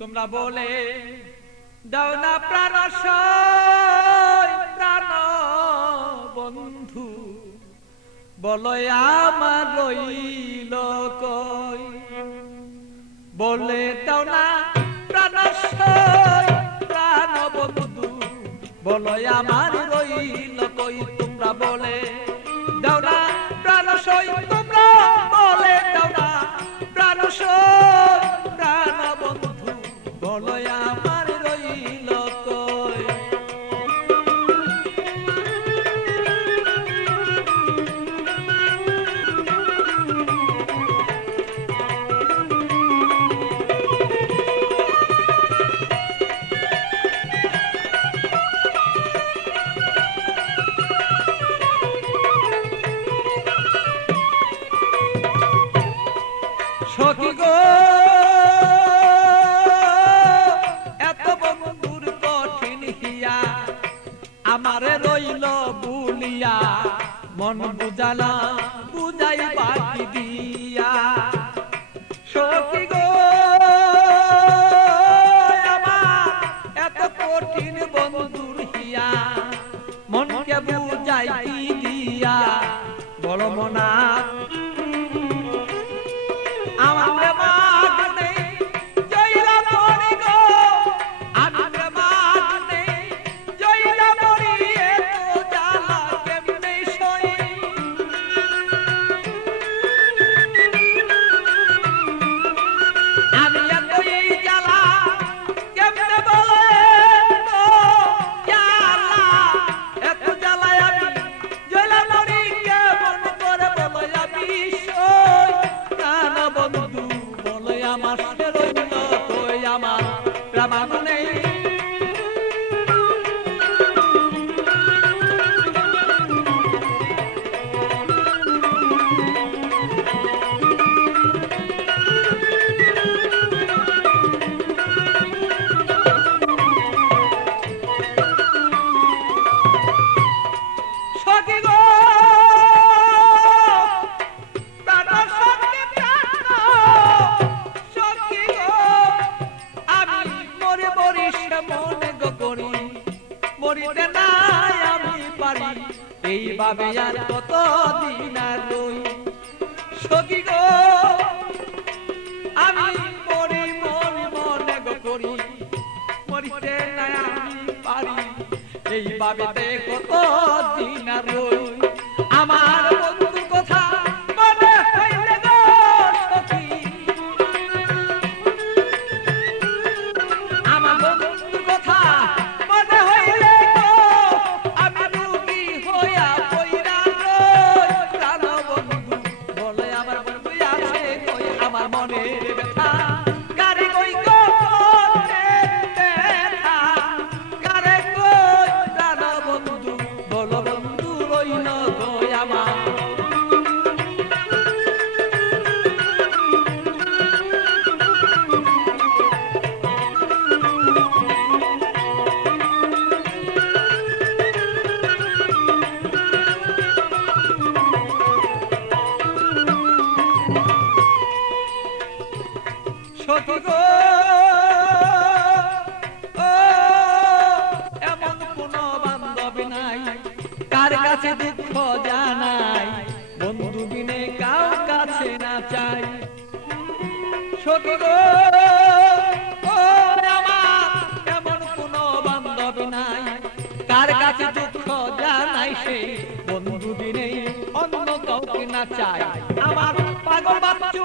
তোমরা বলে দাও না প্রাণ প্রাণ বন্ধু, বলো আমার রইল কই। বলে দাও না প্রাণ প্রাণ বন্ধু, বলো আমার রইল কই। তোমরা বলে দাও না প্রাণ তোমরা বলে দাও না প্রাণ প্রাণ বন্ধু, বলো আমার রইল কই। সখী গো এত বন্ধুর কঠিন হিয়া, আমারে রইল বুলিয়া, মন বুঝালা বুঝাই বাকি দিয়া। সখী গো আমার এত কঠিন বন্ধুর হিয়া, মনকে বুঝাই কি দিয়া। বড় মনা আমার প্রেমাগ নেই জয়লা মরি গো, আমি প্রেমাগ নেই জয়লা মরি, এত জ্বালা কেমনে সই। আমি এত এই জ্বালা কেমনে বলে জ্বালা, এত জ্বালায় আমি জয়লা মরি, কেমন করে বলো আমি সই। বন্ধু বলে আমার রইল কই, আমার প্রাণ নেই। সখী গো মরিতে নাই আমি পারি, এইভাবে আর কত দিন আর রই। সখী গো আমি মরি মরি মনে গো করি, মরিতে নাই আমি পারি, এইভাবে কত দিন আর রই। আমার বন্ধুর কথা মনে হইলে গো সখী, আমার বন্ধুর কথা মনে হইলে গো, আমি রুগী হইয়া পইরা রই। প্রাণ বন্ধু বলে আমার বন্ধু আছে কই, আমার মনের ব্যথা কারে কই গো ব্যথা কারে কই। প্রাণ বন্ধু বলো বন্ধু রইল কই আমার। সখী গো এমন কোন বান্ধবী নাই, কার কাছে দুঃখ জানাই, বন্ধু বিনে কাউ কাছে না চাই। সখী গো আমার এমন কোন বান্ধবী নাই, কার কাছে দুঃখ জানাই, সে বন্ধু বিনে অন্য কাউকে না চাই। আমার পাগল বাচ্চু